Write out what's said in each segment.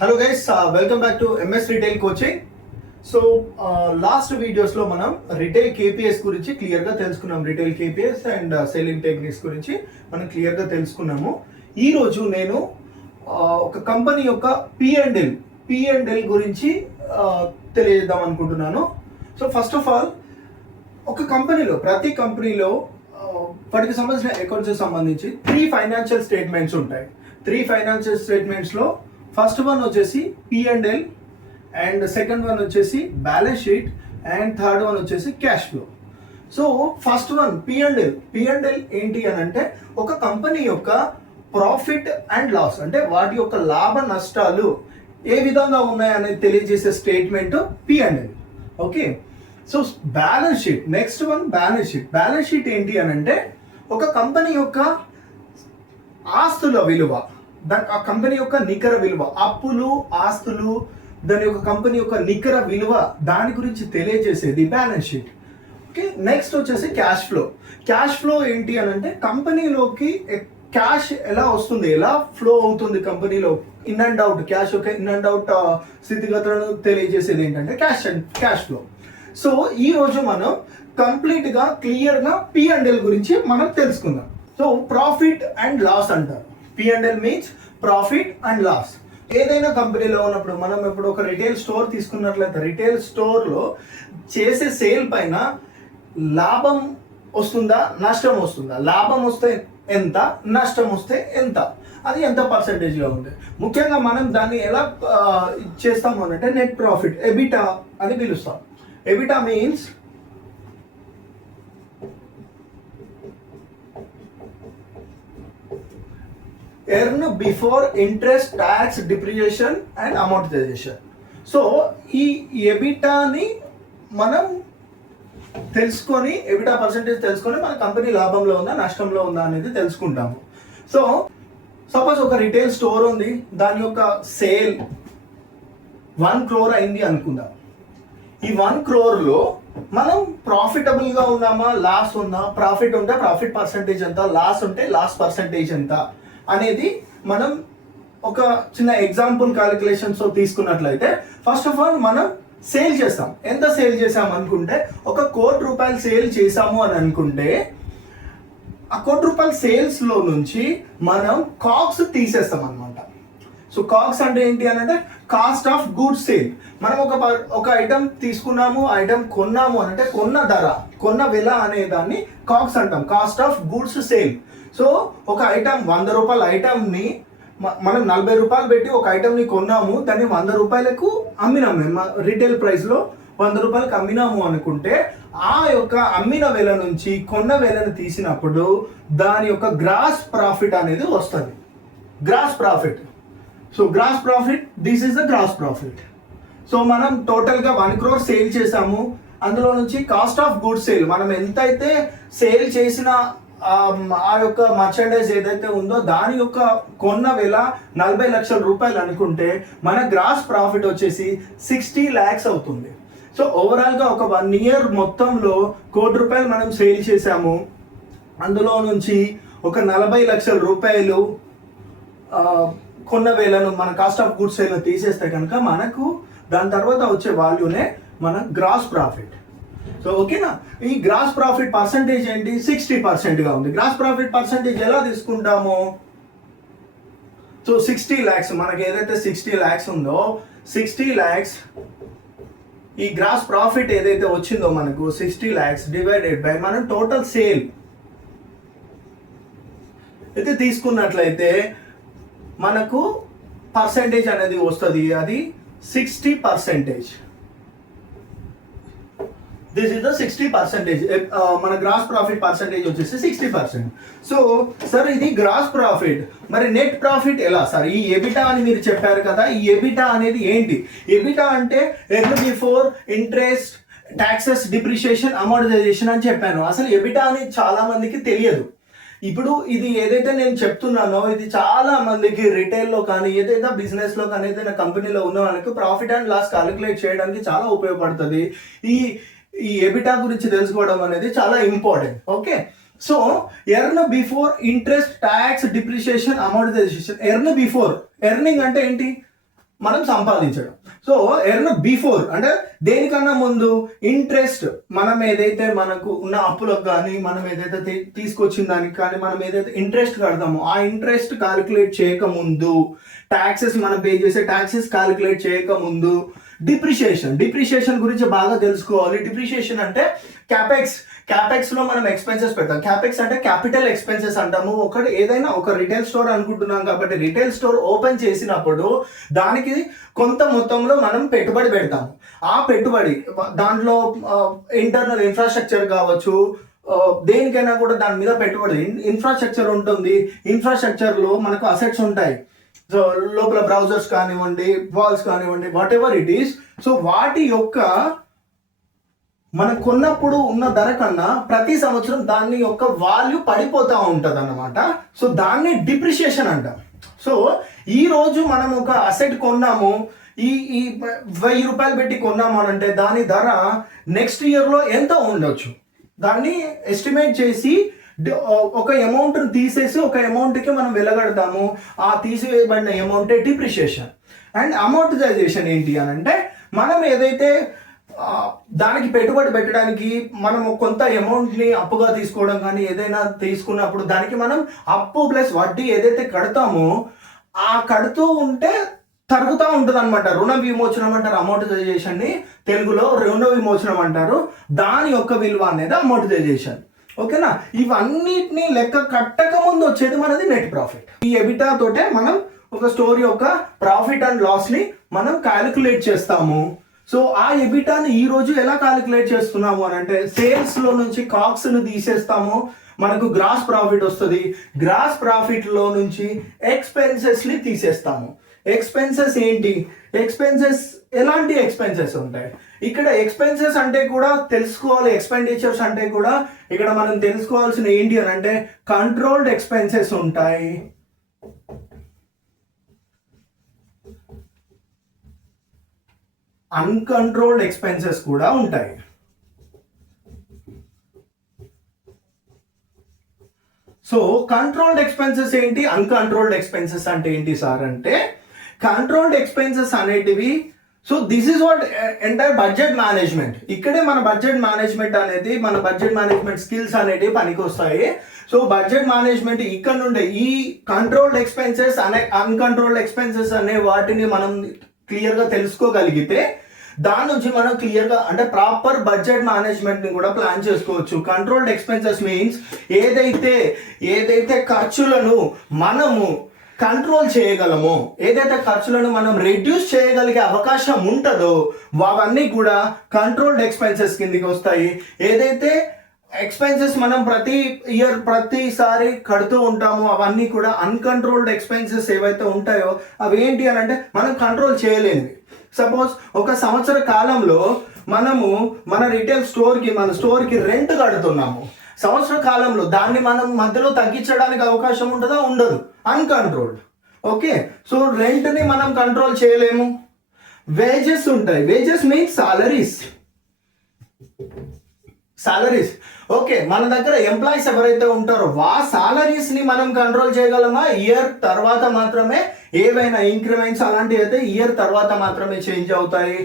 Hello guys, welcome back to MS retail coaching. So last వీడియోస్లో మనం retail KPIs గురించి క్లియర్గా తెలుసుకున్నాం. Retail KPIs and selling techniques గురించి మనం క్లియర్గా తెలుసుకున్నాము. ఈరోజు నేను ఒక కంపెనీ యొక్క పిఎండ్ఎల్ గురించి తెలియజేద్దాం అనుకుంటున్నాను. సో ఫస్ట్ ఆఫ్ ఆల్, ఒక కంపెనీలో ప్రతి కంపెనీలో వాటికి సంబంధించిన అకౌంట్స్కి సంబంధించి 3 ఫైనాన్షియల్ స్టేట్మెంట్స్ ఉంటాయి. 3 ఫైనాన్షియల్ స్టేట్మెంట్స్లో ఫస్ట్ వన్ వచ్చేసి పిఎండ్ఎల్, అండ్ సెకండ్ వన్ వచ్చేసి balance sheet, and third one వచ్చేసి cash flow. So first one P and L ఏంటి అని అంటే ఒక కంపెనీ యొక్క ప్రాఫిట్ అండ్ లాస్, అంటే వాటి యొక్క లాభ నష్టాలు ఏ విధంగా ఉన్నాయనేది తెలియజేసే statement P&L. Okay, so balance sheet, next one balance sheet ఏంటి అని అంటే ఒక కంపెనీ యొక్క ఆస్తుల విలువ, ఆ కంపెనీ యొక్క నికర విలువ, అప్పులు ఆస్తులు, దాని యొక్క కంపెనీ యొక్క నికర విలువ, దాని గురించి తెలియజేసేది బ్యాలెన్స్ షీట్. ఓకే, నెక్స్ట్ వచ్చేసి క్యాష్ ఫ్లో ఏంటి అని అంటే కంపెనీలోకి క్యాష్ ఎలా వస్తుంది, ఎలా ఫ్లో అవుతుంది కంపెనీలో, ఇన్ అండ్ అవుట్ క్యాష్ యొక్క ఇన్ అండ్ అవుట్ స్థితిగతులను తెలియజేసేది ఏంటంటే క్యాష్ ఫ్లో. సో ఈ రోజు మనం కంప్లీట్గా క్లియర్గా పిఎండ్ఎల్ గురించి మనం తెలుసుకుందాం. సో ప్రాఫిట్ అండ్ లాస్ అంటారు. P and L means profit and loss. ఏదైనా కంపెనీలో ఉన్నప్పుడు మనం ఇప్పుడు ఒక రిటైల్ స్టోర్ తీసుకున్నట్లయితే రిటైల్ స్టోర్లో చేసే సేల్ పైన లాభం వస్తుందా నష్టం వస్తుందా, లాభం వస్తే ఎంత, నష్టం వస్తే ఎంత, అది ఎంత పర్సెంటేజ్గా ఉంది. ముఖ్యంగా మనం దాన్ని ఎలా చేస్తాము అంటే నెట్ ప్రాఫిట్, ఎబిటా అని పిలుస్తాం. EBITDA means earn before interest, tax, depreciation and amortization. So ఈ ఎబిటాని మనం తెలుసుకొని, ఎబిటా పర్సెంటేజ్ తెలుసుకొని మన కంపెనీ లాభంలో ఉందా నష్టంలో ఉందా అనేది తెలుసుకుంటాము. సో సపోజ్ ఒక రిటైల్ స్టోర్ ఉంది, దాని యొక్క సేల్ 1 crore అయింది అనుకుందాం. ఈ 1 crore మనం ప్రాఫిటబుల్గా ఉన్నామా, లాస్ ఉందా, ప్రాఫిట్ ఉంటే ప్రాఫిట్ పర్సెంటేజ్ ఎంత, లాస్ ఉంటే లాస్ పర్సెంటేజ్ ఎంత అనేది మనం ఒక చిన్న ఎగ్జాంపుల్ క్యాలిక్యులేషన్స్ తీసుకున్నట్లయితే, ఫస్ట్ ఆఫ్ ఆల్ మనం సేల్ చేస్తాం. ఎంత సేల్ చేసాం అనుకుంటే, 1 కోటి రూపాయలు సేల్ చేసాము అని అనుకుంటే, ఆ 1 కోటి రూపాయల సేల్స్లో నుంచి మనం కాక్స్ తీసేస్తాం అనమాట. సో కాక్స్ అంటే ఏంటి అని అంటే కాస్ట్ ఆఫ్ గూడ్స్ సేల్. మనం ఒక ఐటమ్ తీసుకున్నాము, ఐటమ్ కొన్నాము అని అంటే కొన్న ధర, కొన్న వెల అనే దాన్ని కాక్స్ అంటాం, cost of goods sale. So ఒక ఐటమ్ 100 రూపాయల ఐటమ్ని మనం 40 రూపాయలు పెట్టి ఒక ఐటమ్ని కొన్నాము, దాన్ని 100 రూపాయలకు అమ్మినాము, రీటైల్ ప్రైస్లో 100 రూపాయలకు అమ్మినాము అనుకుంటే, ఆ యొక్క అమ్మిన వెల నుంచి కొన్న వెలను తీసినప్పుడు దాని యొక్క గ్రాస్ ప్రాఫిట్ అనేది వస్తుంది. Gross profit. So gross profit, this is the gross profit. So మనం టోటల్గా 1 crore సేల్ చేసాము, అందులో నుంచి కాస్ట్ ఆఫ్ గుడ్స్ సేల్, మనం ఎంతైతే సేల్ చేసిన ఆ యొక్క మర్చెండైజ్ ఏదైతే ఉందో దాని యొక్క కొన్న వెల 40 లక్షల రూపాయలు అనుకుంటే మన గ్రాస్ ప్రాఫిట్ వచ్చేసి 60 lakhs అవుతుంది. సో ఓవరాల్గా ఒక 1 year మొత్తంలో 1 కోటి రూపాయలు మనం సేల్ చేసాము, అందులో నుంచి ఒక 40 లక్షల రూపాయలు కొన్న వేలను మన కాస్ట్ ఆఫ్ గుడ్స్ సేల్ తీసేస్తే కనుక మనకు దాని తర్వాత వచ్చే వాల్యూనే మన గ్రాస్ ప్రాఫిట్. సో ఓకేనా, ఈ గ్రాస్ ప్రాఫిట్ పర్సంటేజ్ ఏంటి, 60%గా ఉంది. గ్రాస్ ప్రాఫిట్ పర్సంటేజ్ ఎలా తీసుకుంటాము, సో 60 lakhs, మనకి ఏదైతే 60 lakhs ఉందో 60 lakhs, ఈ గ్రాస్ ప్రాఫిట్ ఏదైతే వచ్చిందో మనకు 60 lakhs డివైడెడ్ బై మనం టోటల్ సేల్ అయితే తీసుకున్నట్లయితే మనకు పర్సంటేజ్ అనేది వస్తుంది, అది 60%. This is the 60%. మన గ్రాస్ ప్రాఫిట్ పర్సంటేజ్ వచ్చేసి 60%. సో సార్ ఇది గ్రాస్ ప్రాఫిట్, మరి నెట్ ప్రాఫిట్ ఎలా సార్? ఈ ఎబిటా అని మీరు చెప్పారు కదా, ఈ ఎబిటా అనేది ఏంటి? ఎబిటా అంటే earn before interest, taxes, depreciation, amortization అని చెప్పాను. అసలు ఎబిటా అనేది చాలా మందికి తెలియదు. ఇప్పుడు ఇది ఏదైతే నేను చెప్తున్నానో ఇది చాలా మందికి రిటైల్లో కానీ ఏదైతే బిజినెస్లో కానీ ఏదైనా కంపెనీలో ఉన్న వాళ్ళకి ప్రాఫిట్ అండ్ లాస్ క్యాలిక్యులేట్ చేయడానికి చాలా ఉపయోగపడుతుంది. ఈ ఎబిటా గురించి తెలుసుకోవడం అనేది చాలా important. Okay, so earn before interest, tax, depreciation, amortization. Earn before, earning అంటే ఏంటి? మనం సంపాదించడం. సో ఎర్న్ బిఫోర్ అంటే దేనికన్నా ముందు ఇంట్రెస్ట్, మనం ఏదైతే మనకు ఉన్న అప్పులకు కానీ మనం ఏదైతే తీసుకొచ్చిన దానికి కానీ మనం ఏదైతే ఇంట్రెస్ట్ కడతామో ఆ ఇంట్రెస్ట్ క్యాలిక్యులేట్ చేయకముందు, ట్యాక్సెస్ మనం పే చేసే ట్యాక్సెస్ క్యాలిక్యులేట్ చేయకముందు డిప్రిషియేషన్ గురించి బాగా తెలుసుకోవాలి. డిప్రిషియేషన్ అంటే క్యాపెక్స్ లో మనం ఎక్స్పెన్సెస్ పెడతాం. క్యాపెక్స్ అంటే క్యాపిటల్ ఎక్స్పెన్సెస్ అంటాము. ఏదైనా ఒక రిటైల్ స్టోర్ అనుకుంటున్నాం కాబట్టి రిటైల్ స్టోర్ ఓపెన్ చేసినప్పుడు దానికి కొంత మొత్తంలో మనం పెట్టుబడి పెడతాము. ఆ పెట్టుబడి దాంట్లో ఇంటర్నల్ ఇన్ఫ్రాస్ట్రక్చర్ కావచ్చు, దేనికైనా కూడా దాని మీద పెట్టుబడి. ఇన్ఫ్రాస్ట్రక్చర్ ఉంటుంది, ఇన్ఫ్రాస్ట్రక్చర్ లో మనకు అసెట్స్ ఉంటాయి. సో లోపల బ్రౌజర్స్ కానివ్వండి, వాల్స్ కానివ్వండి, what ever it is. So వాటి యొక్క మనం కొన్నప్పుడు ఉన్న ధర కన్నా ప్రతి సంవత్సరం దాని యొక్క వాల్యూ పడిపోతూ ఉంటుంది అన్నమాట. సో దాన్ని డిప్రిషియేషన్ అంటాం. సో ఈ రోజు మనం ఒక అసెట్ కొన్నాము, ఈ 1000 రూపాయలు పెట్టి కొన్నాము అని అంటే దాని ధర నెక్స్ట్ ఇయర్లో ఎంత ఉండొచ్చు దాన్ని ఎస్టిమేట్ చేసి ఒక అమౌంట్ని తీసేసి ఒక అమౌంట్కి మనం వెళ్ళగడతాము. ఆ తీసివేయబడిన అమౌంటే డిప్రిషియేషన్. అండ్ అమౌంటైజేషన్ ఏంటి అని అంటే మనం ఏదైతే దానికి పెట్టుబడి పెట్టడానికి మనం కొంత అమౌంట్ని అప్పుగా తీసుకోవడం కానీ ఏదైనా తీసుకున్నప్పుడు దానికి మనం అప్పు ప్లస్ వడ్డీ ఏదైతే కడతామో ఆ కడుతూ ఉంటే తరుగుతూ ఉంటుంది అనమాట. రుణ విమోచనం అంటారు అమౌంటైజేషన్ని, తెలుగులో రుణ విమోచనం అంటారు. దాని యొక్క విలువ అనేది అమౌంటైజేషన్. ఓకేనా? ఇవన్నిటిని లెక్క కట్టక ముందు వచ్చేది మనది నెట్ ప్రాఫిట్. ఈ ఎబిటా తోటే మనం ఒక స్టోర్ యొక్క ప్రాఫిట్ అండ్ లాస్ ని మనం క్యాలిక్యులేట్ చేస్తాము. సో ఆ ఎబిటాని ఈ రోజు ఎలా క్యాలిక్యులేట్ చేస్తున్నాము అని అంటే సేల్స్ లో నుంచి కాక్స్ ను తీసేస్తాము, మనకు గ్రాస్ ప్రాఫిట్ వస్తుంది. గ్రాస్ ప్రాఫిట్ లో నుంచి ఎక్స్పెన్సెస్ ని తీసేస్తాము. ఎక్స్పెన్సెస్ ఏంటి? ఎక్స్పెన్సెస్ ఎలాంటి ఎక్స్పెన్సెస్ ఉంటాయి ఇక్కడ? ఎక్స్పెన్సెస్ అంటే కూడా తెలుసుకోవాలి. ఎక్స్పెండిచర్స్ అంటే కూడా ఇక్కడ మనం తెలుసుకోవాల్సిన ఏంటి అని అంటే కంట్రోల్డ్ ఎక్స్పెన్సెస్ ఉంటాయి, అన్కంట్రోల్డ్ ఎక్స్పెన్సెస్ కూడా ఉంటాయి. సో కంట్రోల్డ్ ఎక్స్పెన్సెస్ ఏంటి, అన్కంట్రోల్డ్ ఎక్స్పెన్సెస్ అంటే ఏంటి సార్ అంటే కంట్రోల్డ్ ఎక్స్పెన్సెస్ అనేటివి. So this is what entire budget management. ఇక్కడే మన బడ్జెట్ మేనేజ్మెంట్ అనేది, మన బడ్జెట్ మేనేజ్మెంట్ స్కిల్స్ అనేటివి పనికి వస్తాయి. సో బడ్జెట్ మేనేజ్మెంట్ ఇక్కడ నుండి ఈ కంట్రోల్డ్ ఎక్స్పెన్సెస్ అనే అన్కంట్రోల్డ్ ఎక్స్పెన్సెస్ అనే వాటిని మనం క్లియర్గా తెలుసుకోగలిగితే దాని నుంచి మనం క్లియర్గా అంటే ప్రాపర్ బడ్జెట్ మేనేజ్మెంట్ని కూడా ప్లాన్ చేసుకోవచ్చు. కంట్రోల్డ్ ఎక్స్పెన్సెస్ మీన్స్ ఏదైతే ఖర్చులను మనము కంట్రోల్ చేయగలమో, ఏదైతే ఖర్చులను మనం రెడ్యూస్ చేయగలిగే అవకాశం ఉంటుందో అవన్నీ కూడా కంట్రోల్డ్ ఎక్స్పెన్సెస్ కిందకి వస్తాయి. ఏదైతే ఎక్స్పెన్సెస్ మనం ప్రతిసారి కడుతూ ఉంటామో అవన్నీ కూడా అన్కంట్రోల్డ్ ఎక్స్పెన్సెస్ ఏవైతే ఉంటాయో అవి ఏంటి అని అంటే మనం కంట్రోల్ చేయలేనివి. సపోజ్ ఒక సంవత్సర కాలంలో మనము మన రిటైల్ స్టోర్కి రెంట్ కడుతున్నాము. సంవత్సర కాలంలో దాన్ని మనం మధ్యలో తగ్గించడానికి అవకాశం ఉంటుందా? ఉండదు, అన్కంట్రోల్డ్. ఓకే, సో రెంట్ని మనం కంట్రోల్ చేయలేము. వేజెస్ ఉంటాయి. Wages means salaries. ఓకే, మన దగ్గర ఎంప్లాయీస్ ఎవరైతే ఉంటారో సాలరీస్ ని మనం కంట్రోల్ చేయగలమా? ఇయర్ తర్వాత మాత్రమే ఏవైనా ఇంక్రిమెంట్స్ అలాంటివి అయితే ఇయర్ తర్వాత మాత్రమే చేంజ్ అవుతాయి.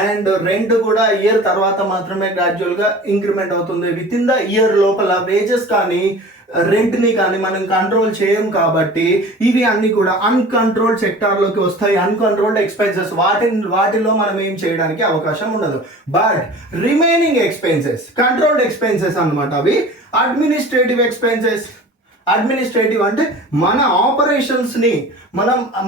అండ్ రెంట్ కూడా ఇయర్ తర్వాత మాత్రమే గ్రాడ్యువల్ గా ఇంక్రిమెంట్ అవుతుంది. విత్ ఇన్ ద ఇయర్ లోపల వేజెస్ కానీ రెంట్ని కానీ మనం కంట్రోల్ చేయం కాబట్టి ఇవి అన్ని కూడా అన్కంట్రోల్డ్ సెక్టార్లోకి వస్తాయి. అన్కంట్రోల్డ్ ఎక్స్పెన్సెస్ వాటిలో మనం ఏం చేయడానికి అవకాశం ఉండదు. But remaining expenses controlled expenses అన్నమాట. అవి అడ్మినిస్ట్రేటివ్ ఎక్స్పెన్సెస్. అడ్మినిస్ట్రేటివ్ అంటే మన ఆపరేషన్స్ని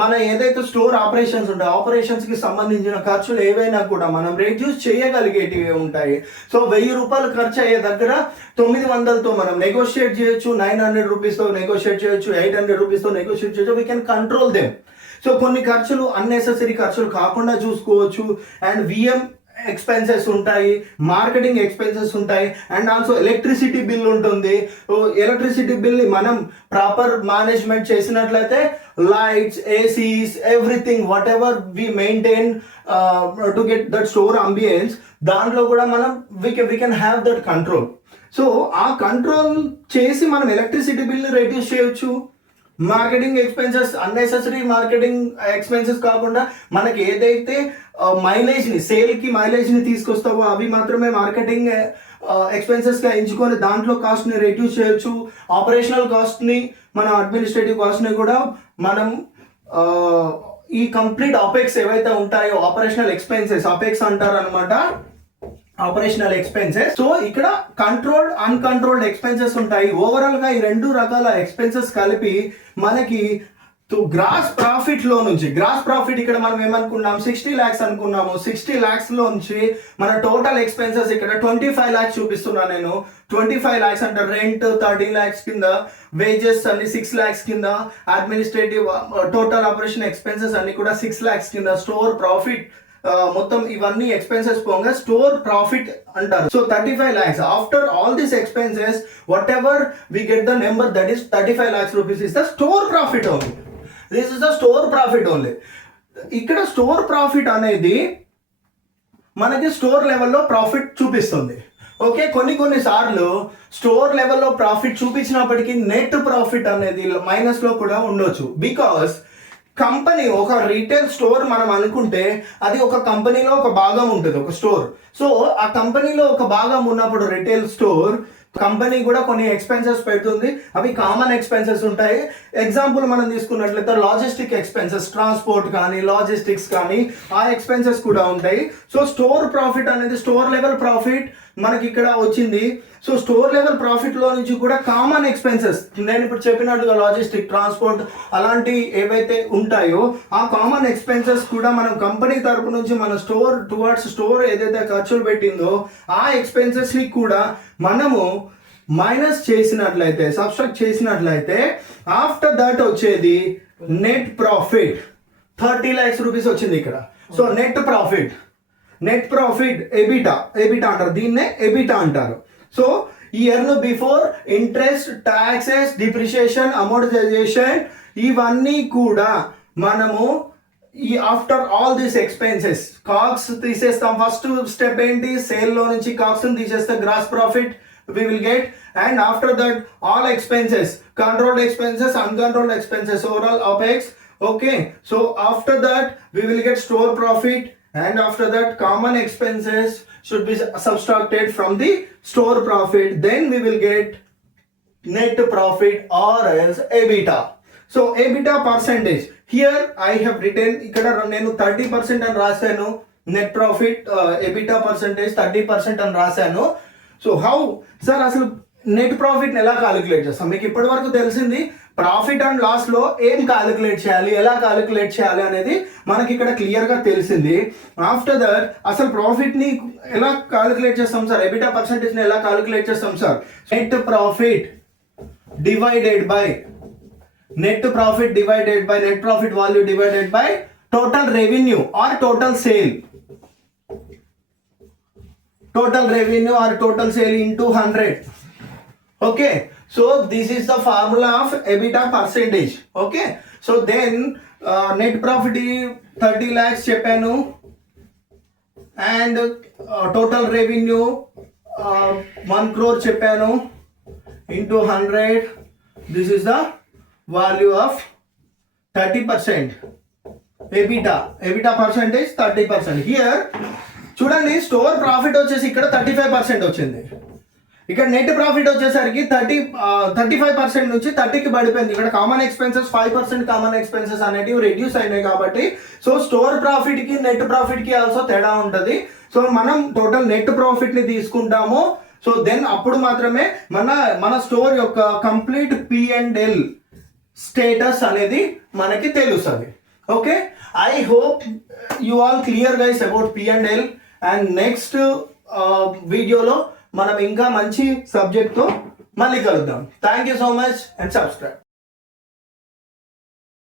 మన ఏదైతే స్టోర్ ఆపరేషన్స్ ఉంటాయో ఆపరేషన్స్కి సంబంధించిన ఖర్చులు ఏవైనా కూడా మనం రెడ్యూస్ చేయగలిగేటివి ఉంటాయి. సో 1000 రూపాయలు ఖర్చు అయ్యే దగ్గర 900తో మనం నెగోషియేట్ చేయొచ్చు, 900 రూపీస్తో నెగోషియేట్ చేయొచ్చు, 800 రూపీస్తో నెగోషియేట్ చేయొచ్చు. We can control them. So కొన్ని ఖర్చులు అన్నెసెసరీ ఖర్చులు కాకుండా చూసుకోవచ్చు. అండ్ విఎం ఎక్స్పెన్సెస్ ఉంటాయి, మార్కెటింగ్ ఎక్స్పెన్సెస్ ఉంటాయి, అండ్ ఆల్సో ఎలక్ట్రిసిటీ బిల్ ఉంటుంది. ఎలక్ట్రిసిటీ బిల్ మనం ప్రాపర్ మేనేజ్మెంట్ చేసినట్లయితే lights, ACs, everything whatever we maintain to get that store ambience, దాంట్లో కూడా మనం we can have that control. So ఆ control చేసి మనం ఎలక్ట్రిసిటీ బిల్ని రెడ్యూస్ చేయొచ్చు, marketing expenses, unnecessary marketing expenses కాకుండా మనకి ఏదైతే మైలేజ్ని, సేల్కి మైలేజ్ని తీసుకొస్తావో అవి మాత్రమే మార్కెటింగ్ ఎక్స్పెన్సెస్గా ఎంచుకొని దాంట్లో కాస్ట్ని రెడ్యూస్ చేయొచ్చు. ఆపరేషనల్ కాస్ట్ని, మన అడ్మినిస్ట్రేటివ్ కాస్ట్ని కూడా మనం ఈ కంప్లీట్ ఆపెక్స్ ఏవైతే ఉంటాయో ఆపరేషనల్ ఎక్స్పెన్సెస్, ఆపెక్స్ అంటారు అనమాట, ఆపరేషనల్ ఎక్స్పెన్సెస్. సో ఇక్కడ కంట్రోల్డ్, అన్కంట్రోల్డ్ ఎక్స్పెన్సెస్ ఉంటాయి. ఓవరాల్ గా ఈ రెండు రకాల ఎక్స్పెన్సెస్ కలిపి మనకి గ్రాస్ ప్రాఫిట్ లో నుంచి, గ్రాస్ ప్రాఫిట్ ఇక్కడ మనం ఏమనుకున్నాం 60 lakhs అనుకున్నాము. 60 lakhs లో నుంచి మన టోటల్ ఎక్స్పెన్సెస్ ఇక్కడ 25 lakhs చూపిస్తున్నా నేను. 25 lakhs అంటే రెంట్ 13 lakhs కింద, వేజెస్ అన్ని 6 lakhs కింద, అడ్మినిస్ట్రేటివ్ టోటల్ ఆపరేషన్ ఎక్స్పెన్సెస్ అన్ని కూడా 6 lakhs కింద, స్టోర్ ప్రాఫిట్ మొత్తం ఇవన్నీ ఎక్స్పెన్సెస్ పోగా స్టోర్ ప్రాఫిట్ అంటారు. So 35 lakhs after all this expenses whatever we get the number that is 35 lakhs rupees is the store profit only. This is the store profit only. ఇక్కడ store profit అనేది మనకి store లెవెల్లో profit చూపిస్తుంది. Okay, కొన్ని సార్లు store లెవెల్లో profit చూపించినప్పటికీ net profit అనేది minus లో కూడా ఉండొచ్చు. బికాస్ కంపెనీ, ఒక రీటైల్ స్టోర్ మనం అనుకుంటే అది ఒక కంపెనీలో ఒక భాగం ఉంటుంది, ఒక స్టోర్. సో ఆ కంపెనీలో ఒక భాగం ఉన్నప్పుడు రీటైల్ స్టోర్ కంపెనీ కూడా కొన్ని ఎక్స్పెన్సెస్ పెడుతుంది. అవి కామన్ ఎక్స్పెన్సెస్ ఉంటాయి. ఎగ్జాంపుల్ మనం తీసుకున్నట్లయితే లాజిస్టిక్ ఎక్స్పెన్సెస్, ట్రాన్స్పోర్ట్ కానీ లాజిస్టిక్స్ కానీ ఆ ఎక్స్పెన్సెస్ కూడా ఉంటాయి. సో స్టోర్ ప్రాఫిట్ అనేది స్టోర్ లెవెల్ ప్రాఫిట్ మనకి ఇక్కడ వచ్చింది. సో స్టోర్ లెవెల్ ప్రాఫిట్ లో నుంచి కూడా కామన్ ఎక్స్పెన్సెస్, నేను ఇప్పుడు చెప్పినట్టుగా లాజిస్టిక్, ట్రాన్స్పోర్ట్ అలాంటి ఏవైతే ఉంటాయో ఆ కామన్ ఎక్స్పెన్సెస్ కూడా మనం కంపెనీ తరపు నుంచి మన స్టోర్ టువర్డ్స్ స్టోర్ ఏదైతే ఖర్చులు పెట్టిందో ఆ ఎక్స్పెన్సెస్ ని కూడా మనము మైనస్ చేసినట్లయితే, సబ్స్ట్రాక్ట్ చేసినట్లయితే ఆఫ్టర్ దట్ వచ్చేది నెట్ ప్రాఫిట్. 30 lakhs rupees వచ్చింది ఇక్కడ. సో నెట్ ప్రాఫిట్ ఎబిటా అంటారు, దీన్నే ఎబిటా అంటారు. So year before interest, taxes, depreciation, amortization ఇవన్నీ కూడా మనము ఈ after all this expenses COGS తీసేస్తాం. ఫస్ట్ స్టెప్ ఏంటి, సేల్ లో నుంచి కాక్స్ తీసేస్తే gross profit we will get, and after that all expenses, controlled expenses, uncontrolled expenses, overall opex. Okay, so after that we will get store profit, and after that common expenses should be subtracted from the store profit, then we will get net profit or else EBITDA. So EBITDA percentage here I have written, ikkada nenu 30% అని రాశాను. Net profit EBITDA percentage 30% అని రాశాను. So how sir అసలు net ప్రాఫిట్ని ఎలా calculate చేస్తాం? మీకు ఇప్పటి వరకు తెలిసింది ప్రాఫిట్ అండ్ లాస్లో ఏం క్యాలిక్యులేట్ చేయాలి, ఎలా క్యాలిక్యులేట్ చేయాలి అనేది మనకి ఇక్కడ క్లియర్గా తెలిసింది. ఆఫ్టర్ దట్ అసలు ప్రాఫిట్ని ఎలా క్యాలిక్యులేట్ చేస్తాం సార్, ఎబిటా పర్సెంటేజ్ని ఎలా క్యాలిక్యులేట్ చేస్తాం sir? Net profit divided by net profit value divided by total revenue or total sale. Total revenue or total sale into 100. Okay, so this is the formula of EBITDA percentage. Okay, so then net profit 30 lakhs చెప్పాను, and total revenue 1 crore చెప్పాను into 100. This is the value of 30%. EBITDA percentage 30%. Here చూడండి, store profit వచ్చేసి ఇక్కడ 35% వచ్చింది. ఇక్కడ net profit వచ్చేసరికి 35% నుంచి 30కి పడిపోయింది. ఇక్కడ కామన్ ఎక్స్పెన్సెస్ 5% కామన్ ఎక్స్పెన్సెస్ అనేటివి రెడ్యూస్ అయినాయి కాబట్టి సో స్టోర్ ప్రాఫిట్ కి నెట్ ప్రాఫిట్ కి ఆల్సో తేడా ఉంటుంది. సో మనం టోటల్ నెట్ ప్రాఫిట్ ని తీసుకుంటాము. సో దెన్ అప్పుడు మాత్రమే మన స్టోర్ యొక్క కంప్లీట్ P&L స్టేటస్ అనేది మనకి తెలుస్తుంది. Okay, I hope you all clear guys about P&L. And next వీడియోలో మనం ఇంకా మంచి సబ్జెక్ట్తో మళ్ళీ కలుద్దాం. Thank you so much and subscribe.